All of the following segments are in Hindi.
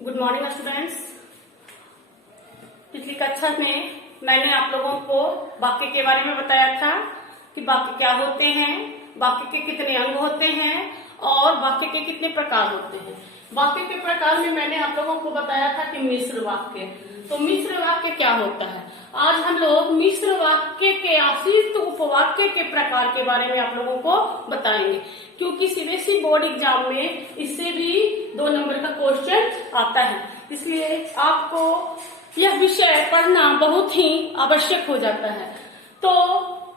Good morning students. पिछली कक्षा में मैंने आप लोगों को वाक्य के बारे में बताया था कि वाक्य क्या होते हैं, वाक्य के कितने अंग होते हैं और वाक्य के कितने प्रकार होते हैं। वाक्य के प्रकार में मैंने आप लोगों को बताया था कि मिश्र वाक्य। तो मिश्र वाक्य क्या होता है? आज हम लोग मिश्र वाक्य के आश्रित उपवाक्य के प्रकार के बारे में आप लोगों को बताएंगे, क्योंकि सीबीएसई बोर्ड एग्जाम में इससे भी 2 नंबर का क्वेश्चन आता है। इसलिए आपको यह विषय पढ़ना बहुत ही आवश्यक हो जाता है। तो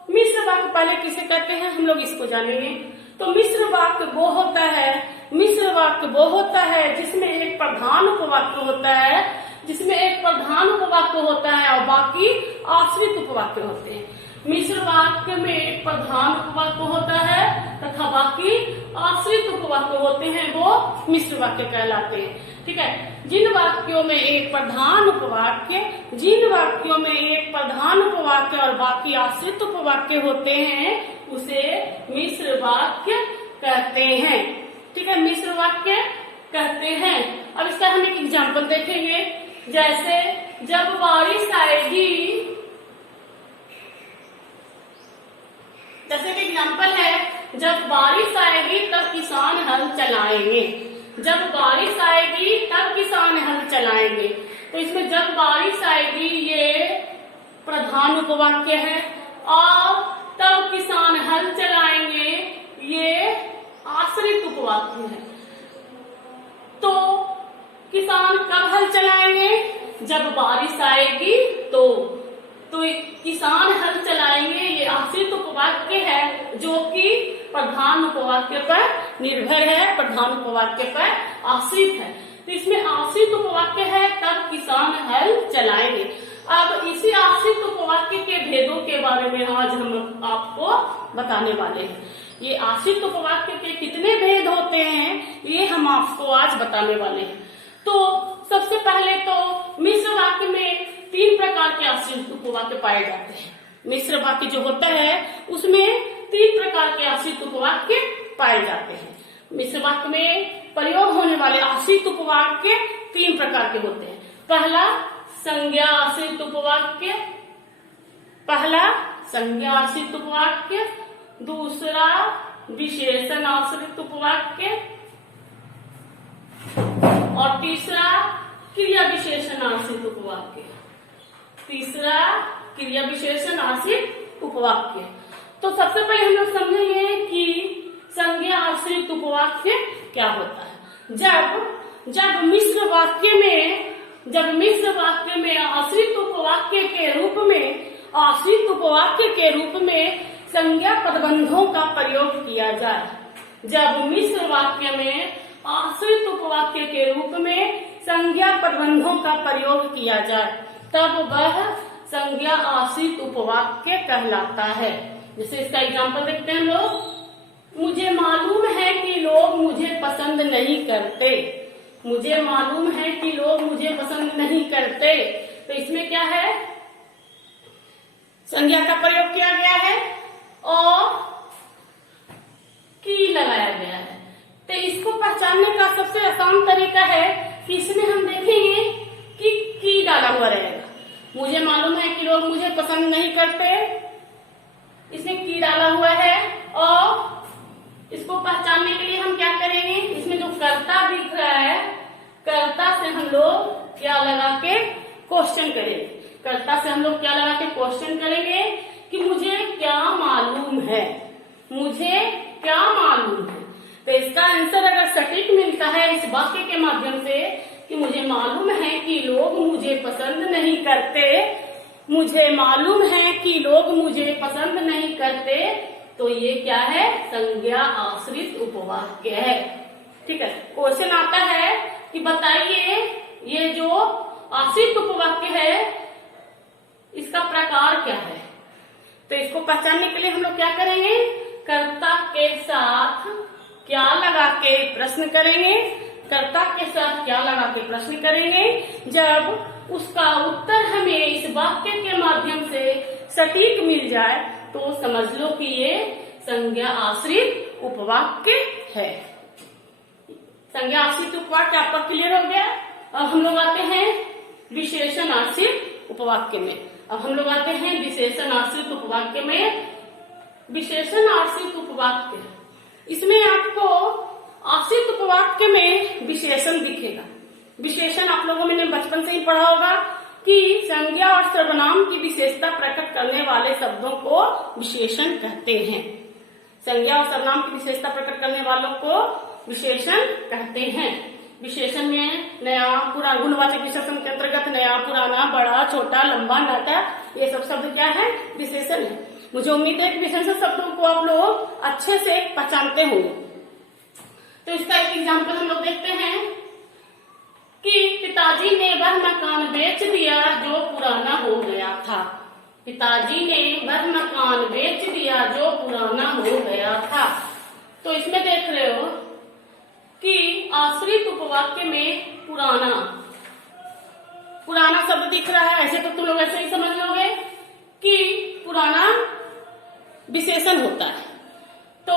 मिश्र वाक्य पहले किसे कहते हैं हम लोग इसको जानेंगे। तो मिश्र वाक्य वो होता है जिसमें एक प्रधान उपवाक्य होता है, और बाकी आश्रित उपवाक्य होते हैं। मिश्र वाक्य में एक प्रधान उपवाक्य होता है तथा बाकी आश्रित उपवाक्य होते हैं, वो मिश्र वाक्य कहलाते हैं। ठीक है। जिन वाक्यों में एक प्रधान उपवाक्य और बाकी आश्रित उपवाक्य होते हैं उसे मिश्र वाक्य कहते हैं। ठीक है, मिश्र वाक्य कहते हैं। अब इसका हम एक एग्जाम्पल देखेंगे। जैसे जब बारिश आएगी, जैसे एक एग्जाम्पल है, जब बारिश आएगी तब किसान हल चलाएंगे। जब बारिश आएगी तब किसान हल चलाएंगे। तो इसमें जब बारिश आएगी ये प्रधान उपवाक्य है, और तब किसान हल चलाएंगे ये आश्रित उपवाक्य है। तो किसान कब हल चलाएंगे? जब बारिश आएगी तो किसान हल चलाएंगे ये आश्रित उपवाक्य है, जो कि प्रधान उपवाक्य पर निर्भर है, प्रधान उपवाक्य पर आश्रित है। तो इसमें आश्रित उपवाक्य है तब किसान हल चलाएंगे। अब इसी आश्रित उपवाक्य के भेदों के बारे में आज हम आपको बताने वाले हैं। ये आश्रित उपवाक्य के कितने भेद होते हैं ये हम आपको आज बताने वाले हैं। तो सबसे पहले तो मिश्र वाक्य में 3 प्रकार के आश्रित उपवाक्य पाए जाते हैं। मिश्र वाक्य जो होता है उसमें 3 प्रकार के आश्रित उपवाक्य पाए जाते हैं। मिश्र वाक्य में प्रयोग होने वाले आश्रित उपवाक्य 3 प्रकार के होते हैं। पहला संज्ञा आश्रित उपवाक्य, दूसरा विशेषण आश्रित उपवाक्य और तीसरा क्रिया विशेषण आश्रित उपवाक्य। तो सबसे पहले हम लोग समझेंगे कि संज्ञा आश्रित उपवाक्य क्या होता है। जब मिश्र वाक्य में आश्रित उपवाक्य के रूप में संज्ञा पदबंधों का प्रयोग किया जाए। जब मिश्र वाक्य में आश्रित उपवाक्य के रूप में संज्ञा पदबंधों का प्रयोग किया जाए तब वह संज्ञा आश्रित उपवाक्य कहलाता है। जैसे इसका एग्जाम्पल देखते हैं हम लोग। मुझे मालूम है कि लोग मुझे पसंद नहीं करते। तो इसमें क्या है? संज्ञा का प्रयोग किया गया है और की लगाया गया है। तो इसको पहचानने का सबसे आसान तरीका है कि इसमें हम देखेंगे कि की डाला हुआ रहेगा। मुझे मालूम है कि लोग मुझे पसंद नहीं करते, इसमें की डाला हुआ है। और इसको पहचानने के लिए हम क्या करेंगे? इसमें जो कर्ता दिख रहा है, कर्ता से हम लोग क्या लगा के क्वेश्चन करेंगे कि मुझे क्या मालूम है। तो इसका आंसर अगर सटीक मिलता है इस वाक्य के माध्यम से कि मुझे मालूम है कि लोग मुझे पसंद नहीं करते, तो ये क्या है? संज्ञा आश्रित उपवाक्य है। ठीक है। क्वेश्चन आता है कि बताइए ये जो आश्रित उपवाक्य है इसका प्रकार क्या है। तो इसको पहचानने के लिए हम लोग क्या करेंगे? कर्ता के साथ क्या लगा के प्रश्न करेंगे। जब उसका उत्तर हमें इस वाक्य के माध्यम से सटीक मिल जाए तो समझ लो कि ये संज्ञा आश्रित उपवाक्य है। संज्ञा आश्रित उपवाक्य आपका क्लियर हो गया। अब हम लोग आते हैं विशेषण आश्रित उपवाक्य में। अब हम लोग आते हैं विशेषण आश्रित उपवाक्य में। विशेषण आश्रित उपवाक्य, इसमें आपको आश्रित उपवाक्य में विशेषण दिखेगा। विशेषण आप लोगों ने बचपन से ही पढ़ा होगा कि संज्ञा और सर्वनाम की विशेषता प्रकट करने वाले शब्दों को विशेषण कहते हैं। संज्ञा और सर्वनाम की विशेषता प्रकट करने वालों को विशेषण कहते हैं। विशेषण में नया पुराना, गुणवाचक विशेषण के अंतर्गत नया, पुराना, बड़ा, छोटा, लंबा, नाटा, ये सब शब्द क्या है? विशेषण है। मुझे उम्मीद है कि विशेषण शब्दों को आप लोग अच्छे से पहचानते होंगे। तो इसका एक एग्जाम्पल हम लोग देखते हैं कि पिताजी ने वह मकान बेच दिया जो पुराना हो गया था। पिताजी ने वह मकान बेच दिया जो पुराना हो गया था। तो इसमें देख रहे हो कि आश्रित उपवाक्य में पुराना, पुराना शब्द दिख रहा है। ऐसे तो तुम लोग ऐसे ही समझ लोगे कि पुराना विशेषण होता है। तो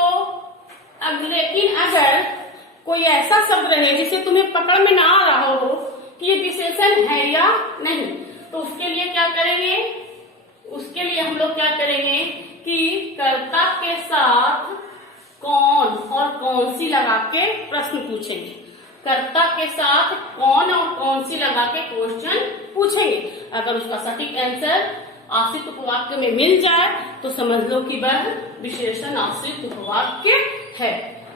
अब लेकिन अगर कोई ऐसा शब्द रहे जिसे तुम्हें पकड़ में ना आ रहा हो कि ये विशेषण है या नहीं, तो उसके लिए क्या करेंगे? उसके लिए हम लोग क्या करेंगे कि कर्ता के साथ कौन और कौन सी लगा के प्रश्न पूछेंगे। कर्ता के साथ कौन और कौन सी लगा के क्वेश्चन पूछेंगे। अगर उसका सटीक आंसर आश्रित उपवाक्य में मिल जाए तो समझ लो कि वह विशेषण आश्रित उपवाक्य है।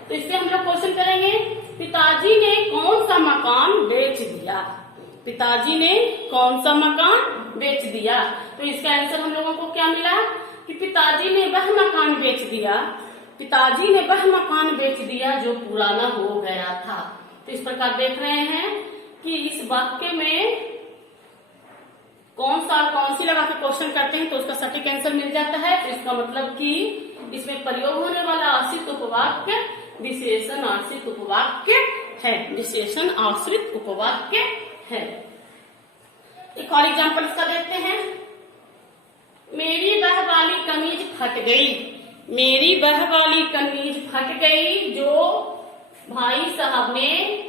तो इससे हम लोग क्वेश्चन करेंगे, पिताजी ने कौन सा मकान बेच दिया? पिताजी ने कौन सा मकान बेच दिया? तो इसका आंसर हम लोगों को क्या मिला कि पिताजी ने वह मकान बेच दिया। पिताजी ने वह मकान बेच दिया जो पुराना हो गया था। तो इस प्रकार देख रहे हैं कि इस वाक्य में कौन सा कौन सी लगा के क्वेश्चन करते हैं तो उसका सटीक आंसर मिल जाता है। तो इसका मतलब कि इसमें प्रयोग होने वाला आश्रित उपवाक्य विशेषण आश्रित उपवाक्य है। विशेषण आश्रित उपवाक्य है। एक और एग्जाम्पल इसका देखते हैं। मेरी वह वाली कमीज फट गई। मेरी वह वाली कमीज फट गई जो भाई साहब ने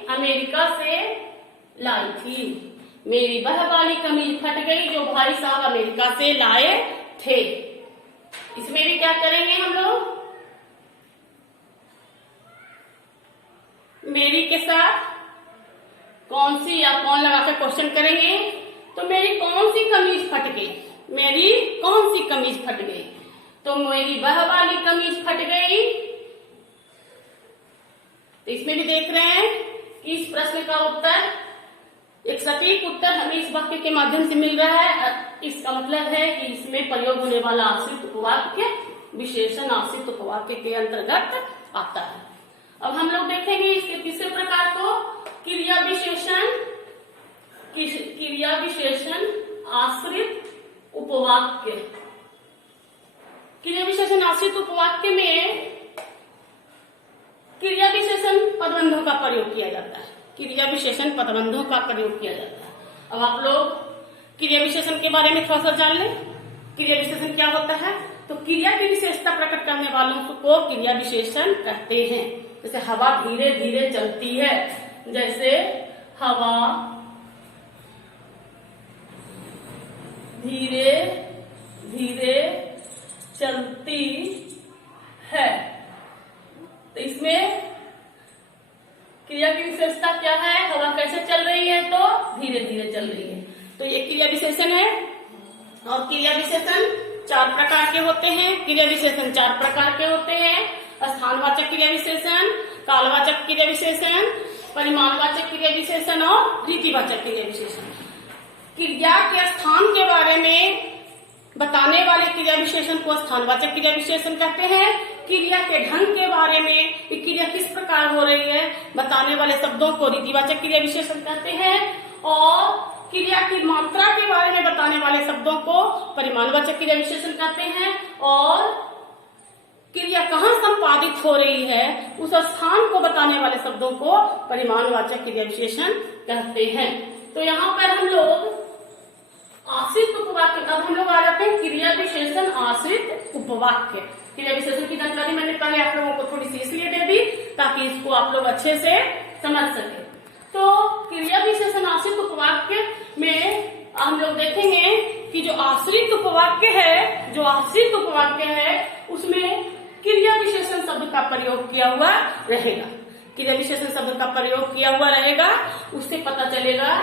अमेरिका से लाई थी। मेरी वह वाली कमीज फट गई जो भाई साहब अमेरिका से लाए थे। इसमें भी क्या करेंगे हम लोग? मेरी के साथ कौन सी या कौन लगाकर क्वेश्चन करेंगे। तो मेरी कौन सी कमीज फट गई? मेरी कौन सी कमीज फट गई? तो मेरी वह वाली कमीज फट गई। तो इसमें भी देख रहे हैं कि इस प्रश्न का उत्तर, एक सटीक उत्तर हमें इस वाक्य के माध्यम से मिल रहा है। इसका मतलब है कि इसमें प्रयोग होने वाला आश्रित उपवाक्य विशेषण आश्रित उपवाक्य के अंतर्गत आता है। अब हम लोग देखेंगे इसके तीसरे प्रकार को, क्रिया विशेषण। क्रिया विशेषण आश्रित उपवाक्य। क्रिया विशेषण आश्रित उपवाक्य में क्रिया विशेषण पदबंधों का प्रयोग किया जाता है। क्रिया विशेषण पदबंधों का प्रयोग किया जाता है। अब आप लोग क्रिया विशेषण के बारे में थोड़ा सा जान लें। क्रिया विशेषण क्या होता है? तो क्रिया की विशेषता प्रकट करने वालों को क्रिया विशेषण कहते हैं। जैसे हवा धीरे धीरे चलती है, जैसे हवा धीरे धीरे चलती है। तो इसमें क्रिया की विशेषता क्या है? हवा कैसे चल रही है? तो धीरे धीरे चल रही है। तो ये क्रिया विशेषण है। और क्रिया विशेषण 4 प्रकार के होते हैं। क्रिया विशेषण 4 प्रकार के होते हैं। स्थानवाचक क्रिया विशेषण, कालवाचक क्रिया विशेषण, परिमाणवाचक क्रिया विशेषण और रीतिवाचक क्रिया विशेषण। क्रिया के स्थान के बारे में बताने वाले क्रिया विशेषण को स्थानवाचक क्रिया विशेषण कहते हैं। क्रिया के ढंग के बारे में क्रिया किस प्रकार हो रही है बताने वाले शब्दों को रीतिवाचक क्रिया विशेषण कहते हैं। और क्रिया की मात्रा के बारे में बताने वाले शब्दों को परिमाणवाचक क्रिया विशेषण कहते हैं। और क्रिया कहाँ संपादित हो रही है उस स्थान को बताने वाले शब्दों को परिमाणवाचक क्रिया विशेषण कहते हैं। तो यहाँ पर हम लोग आश्रित उपवाक्य, अब हम लोग आ जाते हैं क्रिया विशेषण आश्रित उपवाक्य। क्रिया विशेषण की जानकारी मैंने पहले आप लोगों को थोड़ी सी इसलिए दे दी ताकि इसको आप लोग अच्छे से समझ सके। तो क्रिया विशेषण आश्रित हम लोग देखेंगे कि जो आश्रित उपवाक्य है उसमें क्रिया विशेषण शब्द का प्रयोग किया हुआ रहेगा। क्रिया विशेषण शब्द का प्रयोग किया हुआ रहेगा, उससे पता चलेगा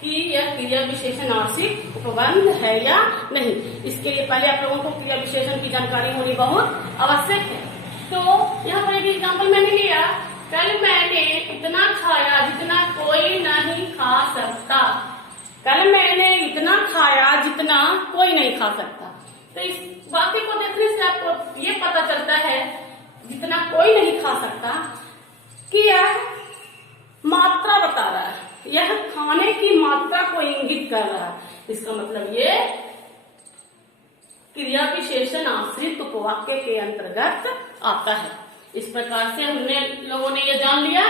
कि यह क्रिया विशेषण आश्रित उपबंध है या नहीं। इसके लिए पहले आप लोगों को क्रिया विशेषण की जानकारी होनी बहुत आवश्यक है। तो यहाँ पर एक एग्जाम्पल मैंने लिया, कल मैंने इतना खाया जितना कोई नहीं खा सकता। कल मैंने इतना खाया जितना कोई नहीं खा सकता। तो इस वाक्य को देखने से आपको ये पता चलता है जितना कोई नहीं खा सकता कि यह मात्रा बता रहा है, यह खाने की मात्रा को इंगित कर रहा है। इसका मतलब ये क्रिया विशेषण आश्रित उपवाक्य के अंतर्गत आता है। इस प्रकार से हमने लोगों ने ये जान लिया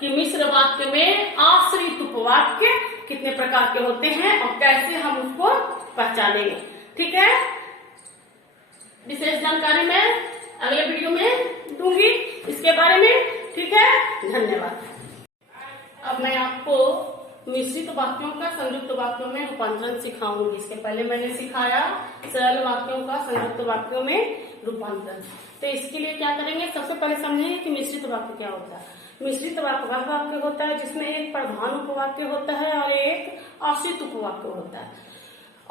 कि मिश्र वाक्य में आश्रित उपवाक्य कितने प्रकार के होते हैं और कैसे हम उसको पहचानेंगे। ठीक है, विशेष जानकारी मैं अगले वीडियो में दूंगी इसके बारे में। ठीक है, धन्यवाद। अब मैं आपको मिश्रित वाक्यों का संयुक्त वाक्यों में रूपांतरण सिखाऊंगी। इसके पहले मैंने सिखाया सरल वाक्यों का संयुक्त वाक्यों में रूपांतरण। तो इसके लिए क्या करेंगे, सबसे पहले समझेंगे कि मिश्रित वाक्य क्या होता है। मिश्रित वाक्य वह वाक्य होता है जिसमें एक प्रधान उपवाक्य होता है और एक आश्रित उपवाक्य होता है।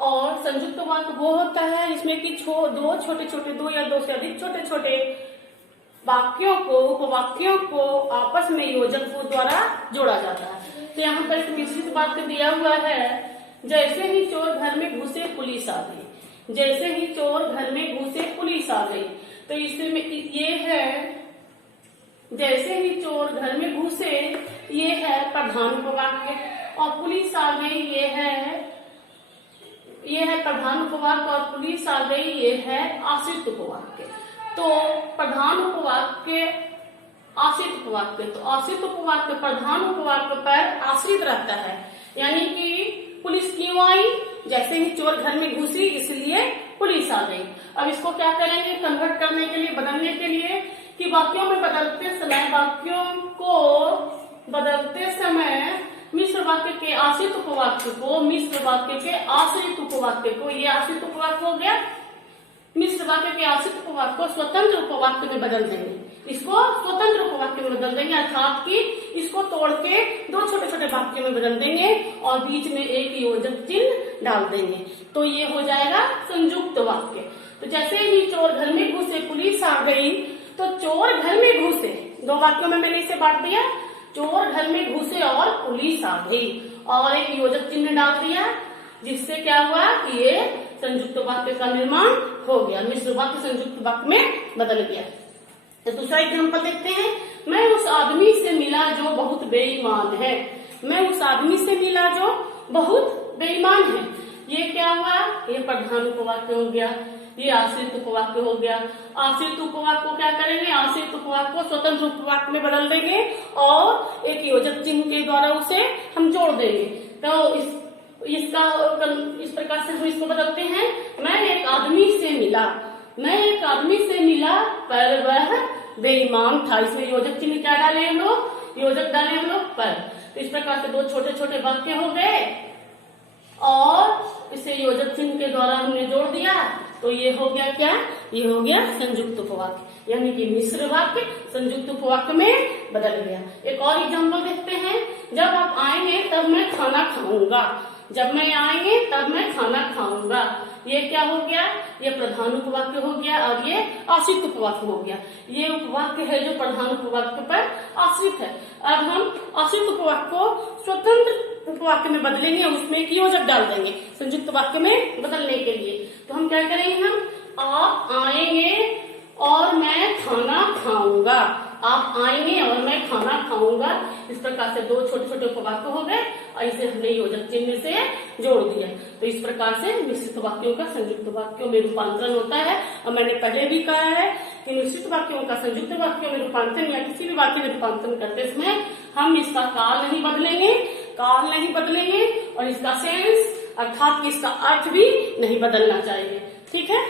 और संयुक्त वाक्य वो होता है जिसमें कि दो छोटे छोटे, दो या दो से अधिक छोटे छोटे वाक्यों को, उपवाक्यों को आपस में योजकों द्वारा जोड़ा जाता है। तो यहाँ पर एक मिश्रित वाक्य दिया हुआ है, जैसे ही चोर घर में घुसे पुलिस आ गई। जैसे ही चोर घर में घुसे पुलिस आ गई। तो इसमें ये है जैसे ही चोर घर में घुसे, ये है प्रधान उपवाक्य, और पुलिस आ गई ये है प्रधान उपवाक्य, और पुलिस आ गई ये है आश्रित उपवाक्य। तो प्रधान उपवाक्य, आश्रित उपवाक्य, तो आश्रित उपवाक्य प्रधान उपवाक्य पर आश्रित रहता है। यानी कि पुलिस क्यों आई, जैसे ही चोर घर में घुसी इसलिए पुलिस आ गई। अब इसको क्या करेंगे, कन्वर्ट करने के लिए, बदलने के लिए, कि वाक्यों में बदलते समय, वाक्यों को बदलते समय मिश्र वाक्य के आश्रित उपवाक्य को मिश्र वाक्य के आश्रित उपवाक्य को, ये आश्रित उपवाक्य हो गया, मिश्र वाक्य के आश्रित उपवाक्य को स्वतंत्र उपवाक्य में बदल देंगे। इसको स्वतंत्र उपवाक्य में बदल देंगे, अर्थात कि इसको तोड़ के दो छोटे छोटे वाक्यों में बदल देंगे और बीच में एक योजक चिन्ह डाल देंगे। तो ये हो जाएगा संयुक्त वाक्य। तो जैसे ही चोर घर में घुसे पुलिस आ गई, तो चोर घर में घुसे, दो वाक्यों में मैंने इसे बांट दिया, चोर घर में घुसे और पुलिस आ गई, और एक योजक चिन्ह डाल दिया, जिससे क्या हुआ कि ये संयुक्त वाक्य का निर्माण हो गया, मिश्र वाक्य संयुक्त वाक्य में बदल गया। तो दूसरा एग्जाम्पल देखते हैं, मैं उस आदमी से मिला जो बहुत बेईमान है। मैं उस आदमी से मिला जो बहुत बेईमान है। ये क्या हुआ, ये प्रधान उपवाक्य हो गया, ये आश्रित उपवाक्य हो गया। आश्रित उपवाक्य को क्या करेंगे, आश्रित उपवाक्य को स्वतंत्र उपवाक्य में बदल देंगे और एक योजक चिन्ह के द्वारा उसे हम जोड़ देंगे। तो इस प्रकार से हम इसको बदलते हैं, मैं एक आदमी से मिला, मैं एक आदमी से मिला पर वह बेईमान था। इसमें योजक चिन्ह क्या डाले हम लोग, योजक डाले हम लोग पर। तो इस प्रकार से दो छोटे छोटे वाक्य हो गए और इसे योजक चिन्ह के द्वारा हमने जोड़ दिया। तो ये हो गया क्या, ये हो गया संयुक्त उपवाक्य, यानी कि मिश्र वाक्य संयुक्त उपवाक्य में बदल गया। एक और एग्जाम्पल देखते हैं, जब आप आएंगे तब मैं खाना खाऊंगा। जब मैं आएंगे तब मैं खाना खाऊंगा। ये क्या हो गया, ये प्रधान उपवाक्य हो गया और ये आश्रित उपवाक्य हो गया। ये उपवाक्य है जो प्रधान उपवाक्य पर आश्रित है। अब हम आश्रित उपवाक्य को स्वतंत्र उपवाक्य में बदलेंगे, उसमें एक योजक डाल देंगे संयुक्त वाक्य में बदलने के लिए। तो हम क्या करेंगे, हम आप आएंगे और मैं खाना खाऊंगा। आप आएंगे और मैं खाना खाऊंगा। इस प्रकार से दो छोटे छोटे उपवाक्य हो गए और इसे हमने योजक चिन्ह से जोड़ दिया। तो इस प्रकार से मिश्रित वाक्यों का संयुक्त वाक्यों में रूपांतरण होता है। और मैंने पहले भी कहा है कि मिश्रित वाक्यों का संयुक्त वाक्यों में रूपांतरण या किसी भी वाक्य में रूपांतरण करते समय हम इसका काल नहीं बदलेंगे और इसका सेंस अर्थात कि इसका अर्थ भी नहीं बदलना चाहिए। ठीक है।